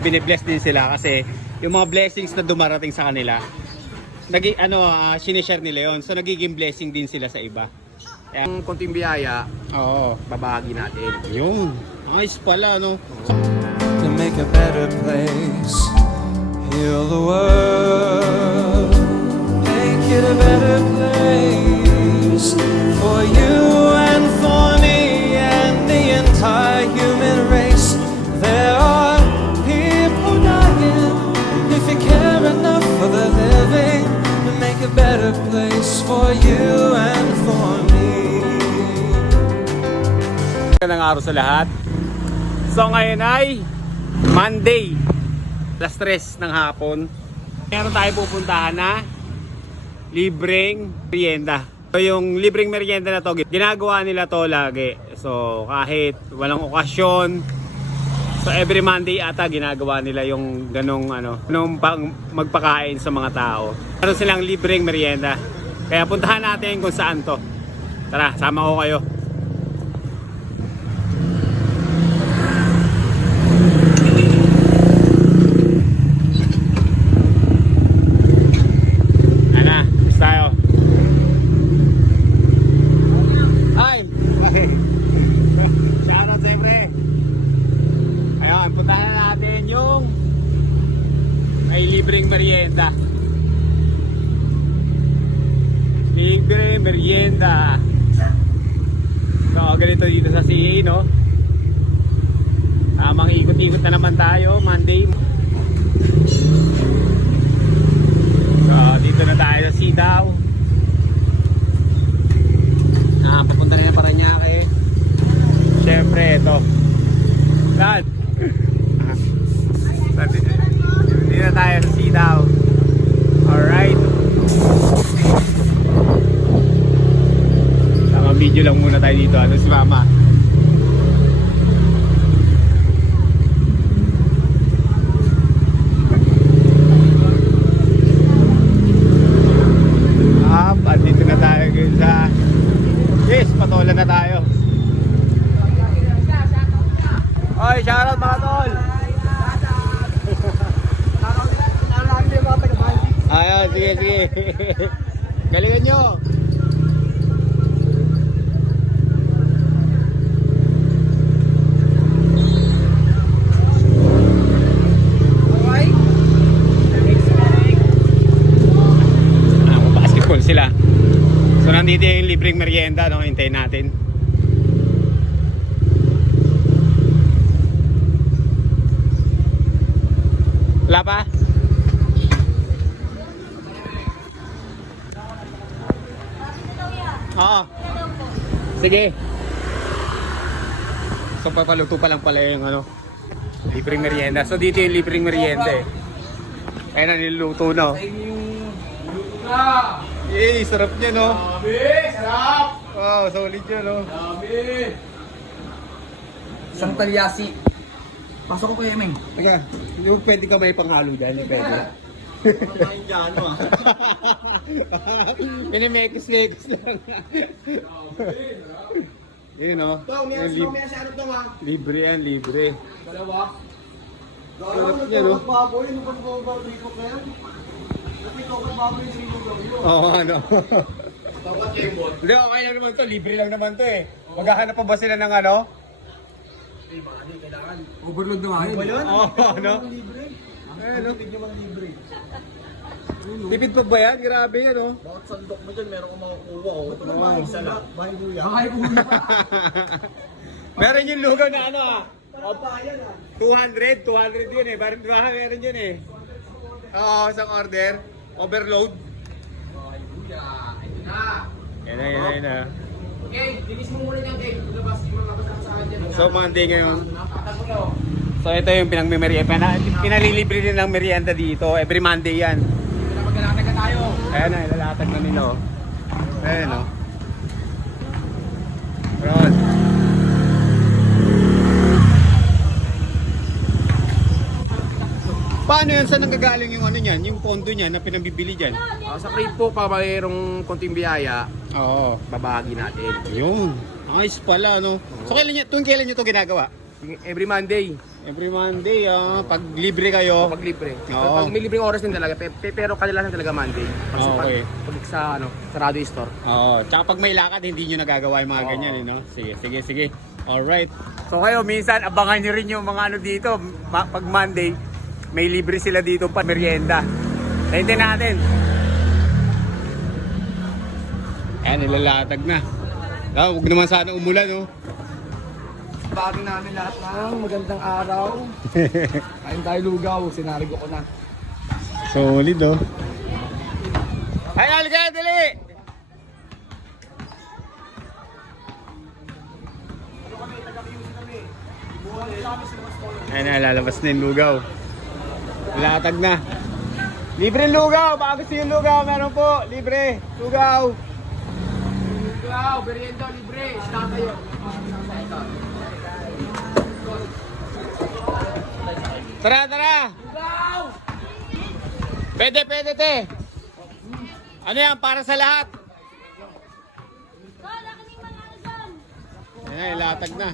Binibless din sila kasi yung mga blessings na dumarating sa kanila, sinishare nila yon. So nagiging blessing din sila sa iba. Ang konting biyaya, Oo. babahagi natin. Yun. Ayos pala, no? To make a better place, heal the world, make it a better place for you and for me and the entire human race. There are people dying. If you care enough for the living, to make a better place for you and for me. Magandang araw sa lahat. So ngayon ay Monday, alas 3 ng hapon. Meron tayo pupuntahan na libreng merienda. So yung libreng merienda na to, ginagawa nila to lagi. So kahit walang okasyon, so every Monday ata ginagawa nila yung ganong magpakain sa mga tao. Meron silang libreng merienda. Kaya puntahan natin kung saan to. Tara, sama ko kayo. Libre merienda. So ganito dito sa CA, no? Tamang ikot-ikot na naman tayo Monday. So dito na tayo sa Sidaw. Papunta rin na Parañaque. Siyempre ito Saan? Dito na tayo sa Sidaw. Alright. Video lang muna tayo dito. Ano si Mama? Andito na tayo sa yes, patola na tayo. Oy, shoutout mga tol. Ayun, sige, sige. Galingan nyo. Sila. So nandito yung libreng merienda, no? Hintayin natin. Wala pa? Oo. Sige. So papaluto pa lang pala yung libreng merienda. So dito yung libreng merienda eh. Kaya na niluluto, no? Yay, sarap niya, no? Dami! Sarap! Wow, solid yan, no? Dami! Isang talyasi. Pasok ko kayo, Meng. Teka, hindi mo pwede ka may panghalo dyan, hindi pwede. Pagkain dyan, no? Pinimekis-mekis lang. Yun, no? Libre yan, libre. Dalawa. Sarap niya, no? Baboy, ano ba baboy ko kaya? Oo, ano? Hindi, okay lang naman to. Libre lang naman to eh. Maghahanap pa ba sila ng ano? Overload naman yun. Oo, ano? Ano? Tipid pa ba yan? Grabe yan, oh. Bakit sandok mo dyan? Meron kong makukuha ko. Ito naman, isa lang. Bahay buya. Meron yung lugaw na ano ah. 200 yun eh. Meron yun eh. Oo, isang order. Overload. Yan na. Okay, bilis mo muna yung cake. Labas, yung mga kasama sa akin dyan. So, Monday ngayon. So, ito yung pinalilibre din ng merienda dito. Every Monday yan. Pinapaglalatan ka tayo. Ayan na, ilalatag na nila. Ayan o. Ron. Paano yan? Saan nanggagaling yung niyan? Yung pondo niya na pinabibili dyan? Sa crate po, pa mayroong konting biyaya, Oo. babahagi natin. Yun. Ayos pala, no? So, kailan nyo ito ginagawa? Every Monday. Every Monday, pag libre kayo. Pag libre. Oo. Pag may libreng oras din talaga, pero kadalasan talaga Monday. Kasi Okay. pag sa sarado yung store. Oo, tsaka pag may lakad, hindi nyo nagagawa yung mga Oo. ganyan, no? Sige. Alright. So kayo, minsan abangan nyo rin yung mga ano dito. Pag Monday, may libre sila dito pa merienda. Tayo natin. Ayan, nilalatag na. Huwag naman sana umulan, no? Bago namin lahat ng magandang araw. Kain tayo lugaw, sinarigo ko na. Solid, oh. Ay, halika, dali! Ayun na, lalabas na yung lugaw. Latag na. Libre lugaw! Baka gusto yung lugaw, meron po. Libre. Lugaw. Lugaw, merienda libre. Stop tayo. Tara! Lugaw! Pwede, te. Ano yan? Para sa lahat. Ayan, ilatag na.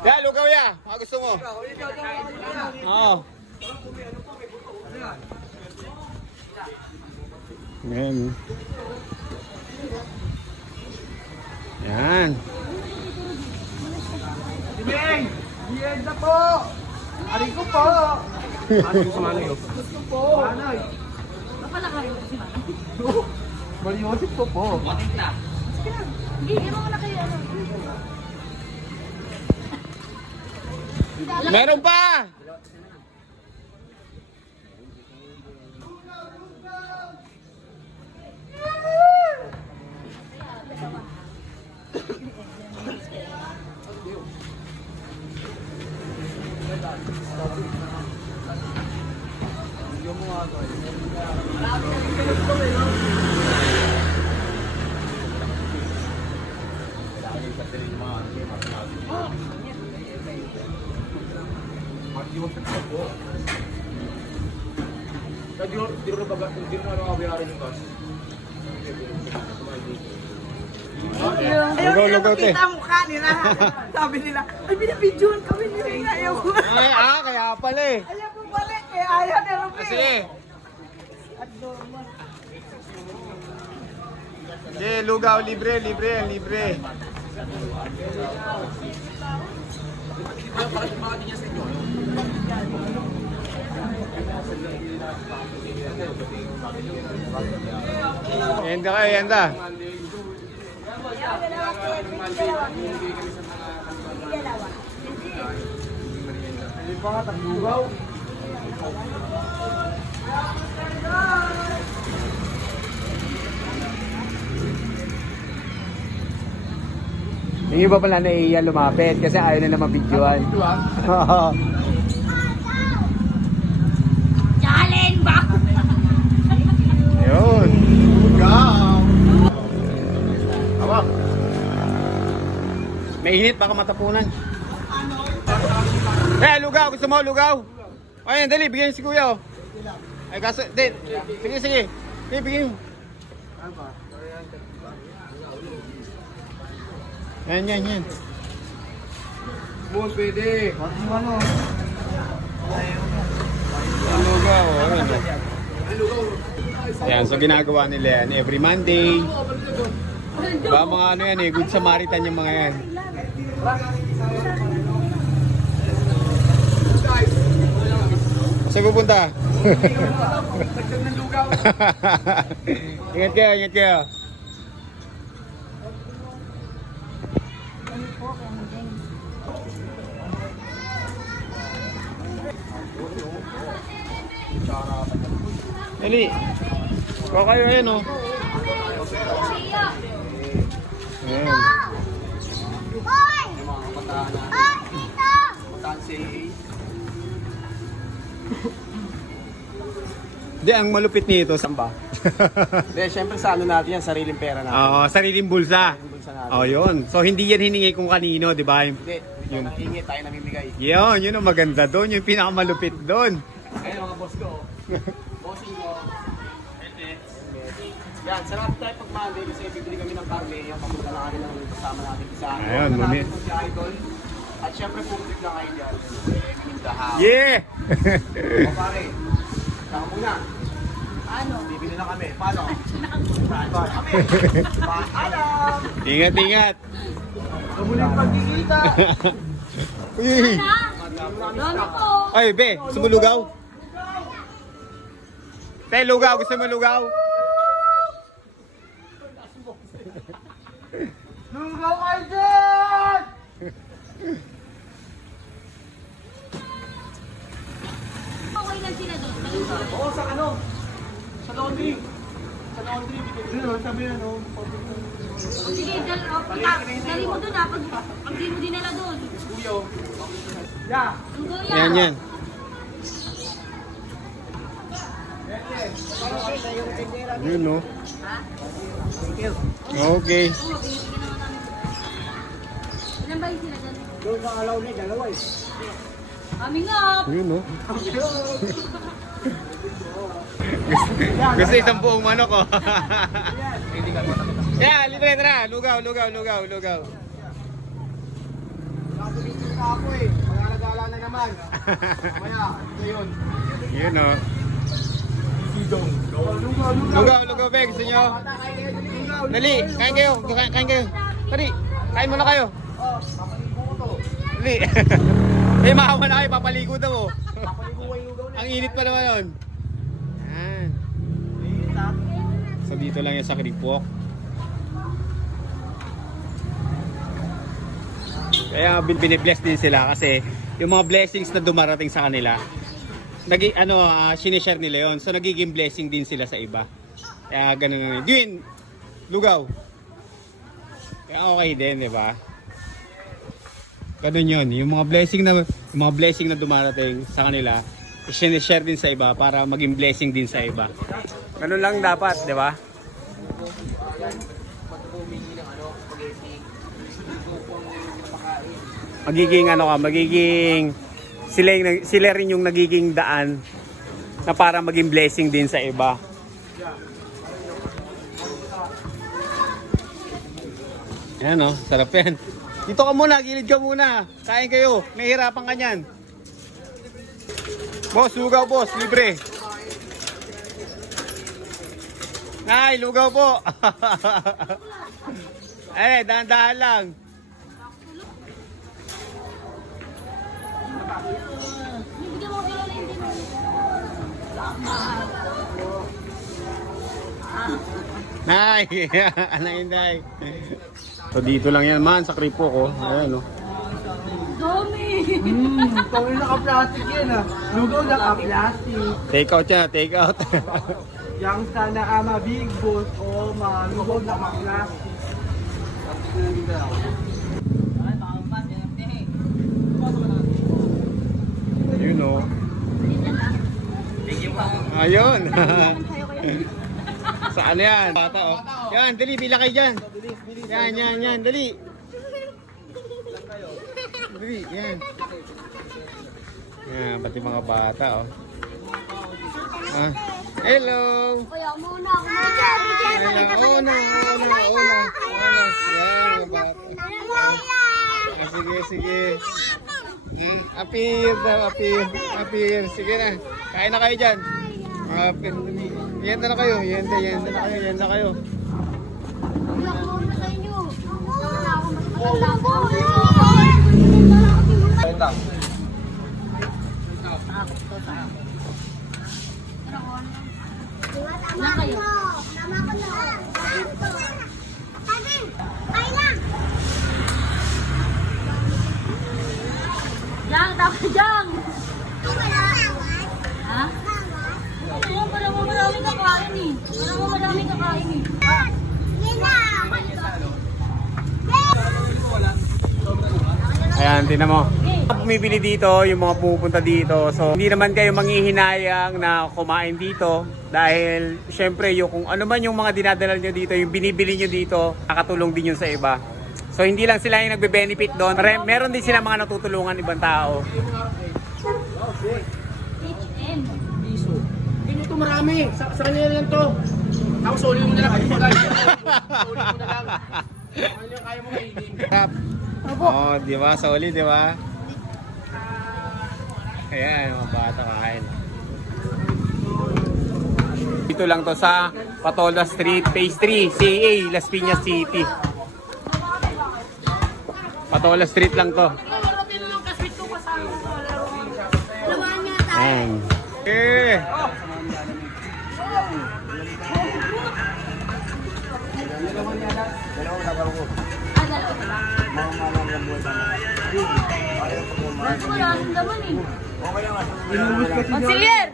Ya, lugaw ya. Mga gusto mo? Oo. Ayan. Yan. Bibeng! Merienda po! Ari ko po! Ano yung sumanay yun? Gusto po! Manay! Napalakarin mo si Manay. Mariosip ko po! Hindi, mo na kayo. Meron pa! Hindi mo na kabayaran yung gas. Lugaw, te. Kita mukha nila. Sabi nila, ay binibidyoan kami nila. Ayaw ko. Kaya pala eh. Ayaw ko balik. Eh, ayaw na Rupi. Sige. Sige, lugaw, libre. Yenda kayo, yenda. Hindi pa nga, taglugaw. Yung iba pala naiiyan lumapit kasi ayaw na mabidyoan. Challenge ba? Yun. Lugaw. Awak. May init, baka matapunan. Lugaw. Gusto mo, lugaw? Ayan, dali, bigyan si kuya. Ay, kaso, sige. Sige, bigyan mo. Yan. Boss, pwede. Ano? Lugaw, ayun. Yan, so ginagawa nila yan every Monday. Ba mga ano yan eh, Good Samaritan yung mga yan. Saan pupunta? Ingat kayo. Dali. Kuha kayo, ayan o. Ayan. Di, ang malupit nito, saan ba? Hindi, syempre sa ano natin yan, sariling pera natin. Oo, sariling bulsa. Sariling bulsa natin. Oh, yun. So, hindi yan hiningi kung kanino, di ba? Hindi, yun ang hingi, tayo namimigay. Yun ang maganda doon. Yung pinakamalupit doon. Ayun mga boss ko. Bossing ko. Yan, sarap tayo pag Monday kasi bibili kami ng karne. Yan, papunta na kami ng kasama natin isa. Ayun, Papunta mami. natin si Idol. At syempre, pumunta lang kayo dyan. In the house. Yeah! O pare, saka muna. Ano? Bibili na kami. Paano? Kami. Paalam! Ingat, ingat! Kamuling pagkikita! Uy! Dami ko. Ay, be, gusto mo lugaw? Tay, lugaw, gusto mo lugaw? Lugaw kayo dyan! Okay lang sila doon. Oo, sa ano? Sa laundry. Sa laundry. Doon, sabi na, no? Sige, dali mo doon pag di mo dinala doon. Kuyo. Yeah. Ang kuya. Yan, yan. Yun, no? Okay. Oo, binibigyan naman namin. Ilan ba yung sila doon? Doon sa alaw niya, dalawa eh. Kami nga. Yun, no? Gusto isang buong manok, oh. Yeah, libre, tara. Lugaw, lugaw, lugaw, lugaw. Nakabulitin na ako eh. Magalagala na naman. Mamaya, ito yun. Yun, no? Lugaw. Lugaw, lugaw, be. Gusto nyo? Dali, kain kayo. Kain kayo. Dali, kain muna kayo. Oh, papaligo ko to. Dali. Eh, maawa na kayo. Papaligo daw, oh. Papaligo ko yung lugaw na. Ang init pa naman yun. Yan. So, dito lang yan sa Kripok. Kaya binibless din sila kasi yung mga blessings na dumarating sa kanila, sinishare nila yon. So nagiging blessing din sila sa iba. Kaya ganun. Gawin, lugaw. Kaya okay din, di ba? Ganun yun. Yung mga blessing na dumarating sa kanila, sinishare din sa iba para maging blessing din sa iba. Ganun lang dapat, di ba? Magiging sila rin yung nagiging daan na para maging blessing din sa iba. Ayan, oh, sarap yan. Dito ka muna, gilid ka muna. Kain kayo, nahihirapan ka niyan. Boss, lugaw boss, libre. Ay, lugaw po. Eh, dahan-dahan lang. Bibigyan mo ko lang din. Nay, anak Inday. So dito lang yan man sa Kripo ko. Ayan, oh. Dami. Kami naka-plastic yan ah. Lugaw naka-plastic. Take out yan, take out. Yang sana ama big boss o lugaw naka-plastic. You know. Ayun. Sa ano yan? Bata, oh. Yan, dali, bila kayo dyan. Yan, dali. Dali, yan. Yan, pati mga bata, oh. Ah. Hello. Kuya, muna ako. Hello. Una. Yan, mga bata. Ah, sige. Appear daw, appear. Sige na. Kain na kayo dyan. Yan na kayo. Yan na kayo. Kuya, muna sa inyo. Muna ako. Mas maganda ako. Ayun lang. Ilan kayo? Jang, tapos Jang! Ha? Oo, parang mo maraming kakain eh. Ayan, tinan mo. Bumibili dito, yung mga pumupunta dito. So, hindi naman kayo manghihinayang na kumain dito. Dahil, syempre, kung ano man yung mga dinadala nyo dito, yung binibili nyo dito, nakatulong din yun sa iba. So, hindi lang sila yung nagbe-benefit doon. Meron din sila mga natutulungan ibang tao. HM. Piso. Hindi ito marami. Sa kanya yan to. Tapos soli mo na lang. Soli mo na lang. Ano yung kaya mo kainin? Sarap. Oo, di ba? Solid, di ba? Ayan, mga bata kain. Dito lang to sa Patola Street, Phase 3, CA, Las Piñas City. Patola Street lang to. Ayan. Eh. Wala akong laman eh. Consiglier!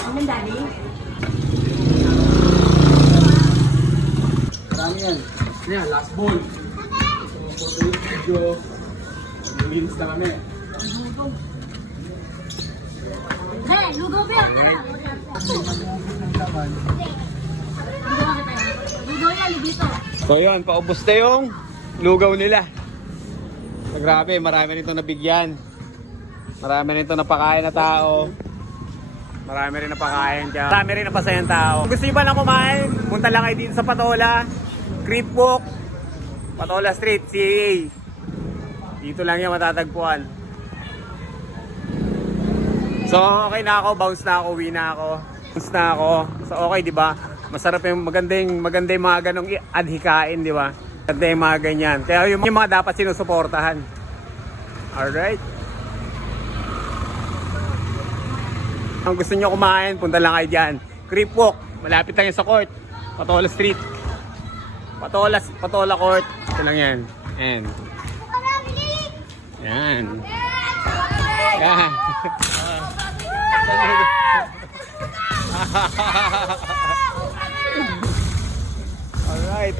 Ang dali. Marami yan. Ano yan? Last ball. Video. Minutes na kami. Hey, lugaw ba yan? Lugaw kita yan. Lugaw yan, dito. So yun, paubos na yung lugaw nila. So, grabe, marami nito nabigyan. Marami nito napakain na tao. Marami rin napakain dyan. Marami rin napasayang tao. Kung gusto nyo ba lang kumain, punta lang kayo dito sa Patola. Creep Walk, Patola Street, CAA. Dito lang yan matatagpuan. So okay na ako, bounce na ako, uwi na ako. Bounce na ako. So okay, di ba? Masarap yung maganda yung mga ganong adhikain, di ba? Maganda yung mga ganyan. Kaya yung mga dapat sinusuportahan. Alright. Kung gusto nyo kumain, punta lang kayo dyan. Creep Walk, malapit lang yan sa court. Patola Street. Patola Court. Ito lang yan. Ayan. Yan. Yan. Alright.